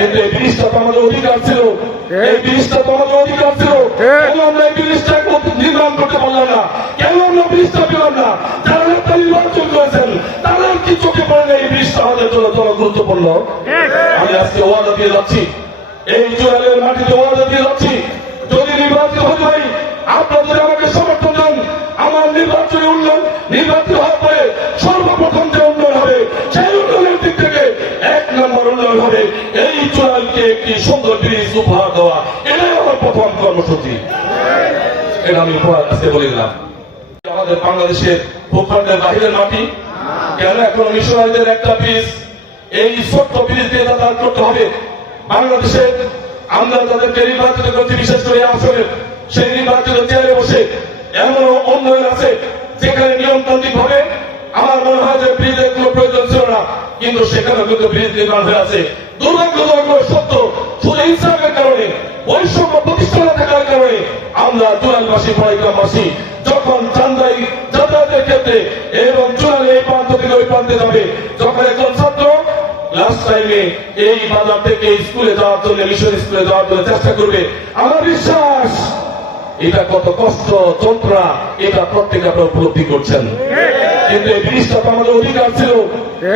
কিন্তু এই ব্রিজটা আমাদের অধিকার ছিল। এই ব্রিজটা আমাদের অধিকার ছিল। কেন আমরা এই ব্রিজটা নির্মাণ করতে পারলাম না? কেন আমরা ব্রিজটা পেলাম না? যারা নেতা নির্বাচন করেছেন তারা কি চোখে পড়ে না এই ব্রিজটা আমাদের জন্য জন্য গুরুত্বপূর্ণ? আমি আজকে ওয়াদা দিয়ে যাচ্ছি। এই জোয়ালের মাটিতে ওয়াদা দিয়ে যাচ্ছি। যদি নির্বাচিত হতে পারি আপনারা যদি আমাকে সমর্থন দেন আমার নির্বাচনী উন্নয়ন নির্বাচিত হওয়ার পরে একটি সুন্দর ব্রিজ উপহার দেওয়া, এটাই আমার প্রথম কর্মসূচি। এটা আমি উপহার আজকে বলে দিলাম আমাদের বাংলাদেশের ভূখণ্ডের বাহিরের মাটি কেন এখন মিশনারিদের একটা ব্রিজ এই ছোট্ট ব্রিজ দিয়ে যাতায়াত করতে হবে। বাংলাদেশের আমরা তাদেরকে নির্বাচিত করছি বিশেষ করে আসলে সেই নির্বাচিত চেয়ারে বসে এমন উন্নয়ন আছে, যেখানে নিয়মতান্ত্রিক ভাবে আমার মনে হয় যে ব্রিজের কোনো প্রয়োজন ছিল না, কিন্তু সেখানে কিন্তু ব্রিজ নির্মাণ হয়ে আছে। দুর্ভাগ্যজনক সত্য আমরা চুরালবাসী পরিগ্রামবাসী যখন চান্দাই যাতায়াতের ক্ষেত্রে এবং চুরাল এই প্রান্ত থেকে ওই প্রান্তে যাবে যখন একজন ছাত্র লাস্ট টাইমে এই বাজার থেকে স্কুলে যাওয়ার জন্য মিশন স্কুলে যাওয়ার জন্য চেষ্টা করবে আমার বিশ্বাস এটা কত কষ্ট যন্ত্রণা এটা প্রত্যেকে আপনারা উপলব্ধি করছেন। কিন্তু এই ব্রিজটা তো আমাদের অধিকার ছিল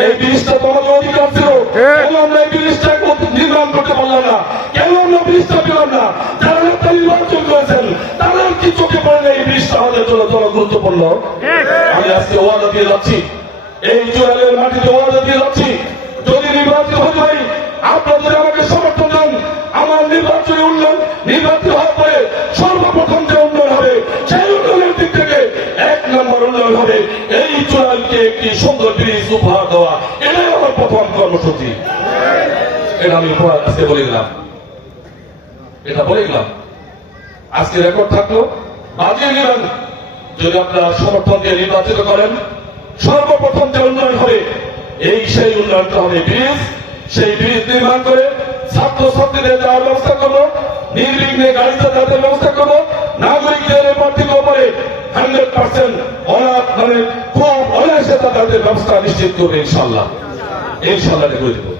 এই ব্রিজটা তো আমাদের অধিকার ছিল কেন আমরা এই ব্রিজটা নির্মাণ করতে পারলাম না। কেন চোখে পড়ে না এই ব্রিজটা আমাদের জন্য জন্য গুরুত্বপূর্ণ। আমি আজকে ওয়াদা দিয়ে যাচ্ছি। এই জোয়ালের মাটিতে ওয়াদা দিয়ে যাচ্ছি। যদি নির্বাচিত হতে পারি আপনারা যদি আমাকে সমর্থন দেন আমার নির্বাচনী উন্নয়ন নির্বাচিত হওয়ার পরে সর্বপ্রথম যে উন্নয়ন হবে সেই উন্নয়নের দিক থেকে এক নম্বর উন্নয়ন হবে এই চূড়ালকে একটি সুন্দর ব্রিজ উপহার দেওয়া। এটাই আমার প্রথম কর্মসূচি। এটা আমি উপহার আজকে বলে দিলাম। এটা বলে দিলাম। আজকে রেকর্ড থাকল বাজিয়ে নেবেন যদি আপনারা সমর্থন দিয়ে নির্বাচিত করেন, সর্বপ্রথম যে উন্নয়ন হবে, এই সেই উন্নয়নটা হবে ব্রিজ। সেই ব্রিজ নির্মাণ করে ছাত্র ছাত্রীদের যাওয়ার ব্যবস্থা করব, নির্বিঘ্নে গাড়িতে যাদের ব্যবস্থা করব। নাগরিকদের পার্থিব উপরে হান্ড্রেড পার্সেন্ট অনাথ মানে খুব অনায়াসে তাদের ব্যবস্থা নিশ্চিত করবে, ইনশাল্লাহ। ইনশাল্লাহ করে দেবো